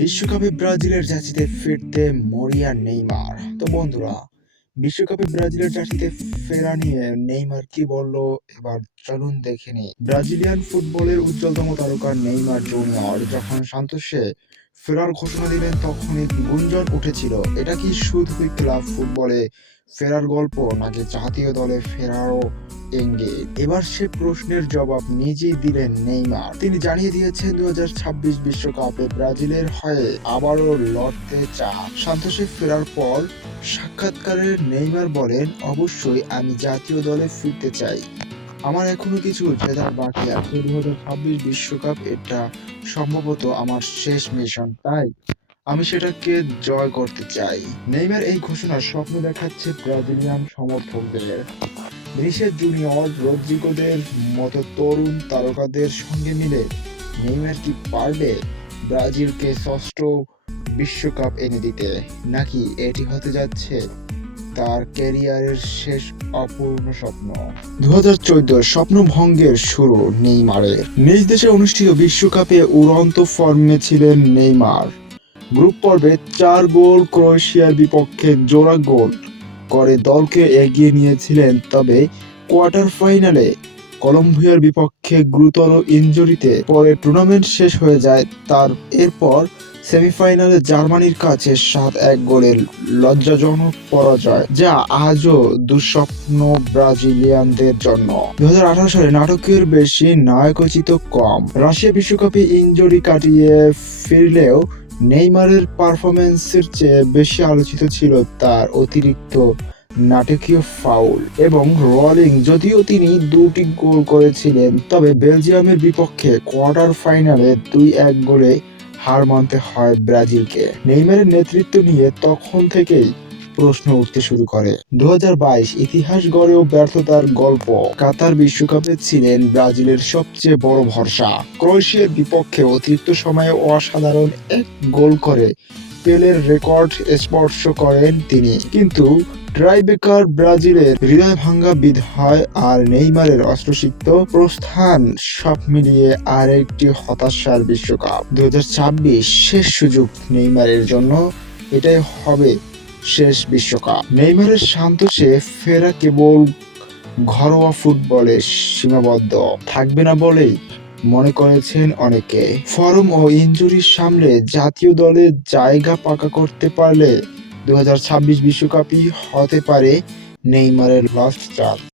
বিশ্বকাপে ব্রাজিলের জার্সিতে ফিরতে মরিয়া নেইমার। তো বন্ধুরা, বিশ্বকাপে ব্রাজিলের জার্সিতে ফেরা নিয়ে নেইমার কি বলল, এবার চলুন দেখে নিই। ব্রাজিলিয়ান ফুটবলের উজ্জ্বলতম তারকা নেইমার জুনিয়র যখন সান্তোসে ফেরার ঘোষণা দিলেন তখনই গুঞ্জন উঠেছিল, এটা কি শুধুই ক্লাব ফুটবলে ফেরার গল্প নাকি জাতীয় দলে ফেরারও ইঙ্গিত? এবার সে প্রশ্নের জবাব নিজেই দিলেন নেইমার। তিনি জানিয়ে দিয়েছেন 2026 বিশ্বকাপে ব্রাজিলের হয়ে আবারও লড়তে চান। সান্তোসে ফেরার পর সাক্ষাৎকারে নেইমার বলেন, অবশ্যই আমি জাতীয় দলে ফিরতে চাই। আমার এখনো কিছু জেতার বাকি আছে। 2026 বিশ্বকাপ এটা সম্ভবত আমার শেষ মিশন, তাই আমি সেটাকে জয় করতে চাই। নেইমার এই ঘোষণার স্বপ্ন দেখাচ্ছে ব্রাজিলিয়ান সমর্থকদের। ভিনিসিয়াস জুনিয়র, রদ্রিগোদের মতো তরুণ তারকাদের সঙ্গে মিলে নেইমার কি পারবে ব্রাজিলকে ষষ্ঠ বিশ্বকাপ এনে দিতে, নাকি এটি হতে যাচ্ছে তার ক্যারিয়ারের শেষ অপূর্ণ স্বপ্ন? 2014 স্বপ্নভঙ্গের শুরু নেইমারের। নিজ দেশে অনুষ্ঠিত বিশ্বকাপে উড়ন্ত ফর্মে ছিলেন নেইমার। গ্রুপ পর্বে 4 গোল, ক্রোয়েশিয়ার বিপক্ষে জোড়া গোল করে দলকে এগিয়ে নিয়েছিলেন, তবে কোয়ার্টার ফাইনালে কলম্বিয়ার বিপক্ষে গুরুতর ইনজুরিতে পরে টুর্নামেন্ট শেষ হয়ে যায় তার। এরপর সেমিফাইনালে জার্মানির কাছে 7-1 গোলের লজ্জাজনক পরাজয়, যা আজও দুঃস্বপ্ন ব্রাজিলিয়ানদের জন্য। 2018 সালে নাটকের বেশি, নায়কোচিত কম। রাশিয়া বিশ্বকাপে ইনজুরি কাটিয়ে ফিরলেও নেইমারের পারফরম্যান্সের চেয়ে বেশি আলোচিত ছিল তার অতিরিক্ত নাটকীয় ফাউল এবং রোলিং। যদিও তিনি 2টি গোল করেছিলেন, তবে বেলজিয়ামের বিপক্ষে কোয়ার্টার ফাইনালে 2-1 গোলে হার মানতে হয় ব্রাজিলকে। নেইমারের নেতৃত্ব নিয়ে তখন থেকেই প্রশ্ন উঠতে শুরু করে। 2022 ইতিহাস গড়েও ব্যর্থতার গল্প। কাতার বিশ্বকাপে ছিলেন ব্রাজিলের সবচেয়ে বড় ভরসা। ক্রোয়েশিয়ার বিপক্ষে অতিরিক্ত সময়ে অসাধারণ 1 গোল করে পেলের রেকর্ড স্পর্শ করেন তিনি, কিন্তু ট্রাইবেকার ব্রাজিলের হৃদয় ভাঙ্গা বিদায় আর নেইমারের অশ্রুসিক্ত প্রস্থান, সব মিলিয়ে আরেকটি হতাশার বিশ্বকাপ। 2026 শেষ সুযোগ নেইমারের জন্য, এটাই হবে শেষ বিশ্বকাপ। নেইমারের সান্তোসে ফেরা কেবল ঘরোয়া ফুটবলে সীমাবদ্ধ থাকবে না বলেই মনে করেছেন অনেকে। ফর্ম ও ইনজুরি সামলে জাতীয় দলে জায়গা পাকা করতে পারলে 2026 বিশ্বকাপই হতে পারে নেইমারের লাস্ট চান্স।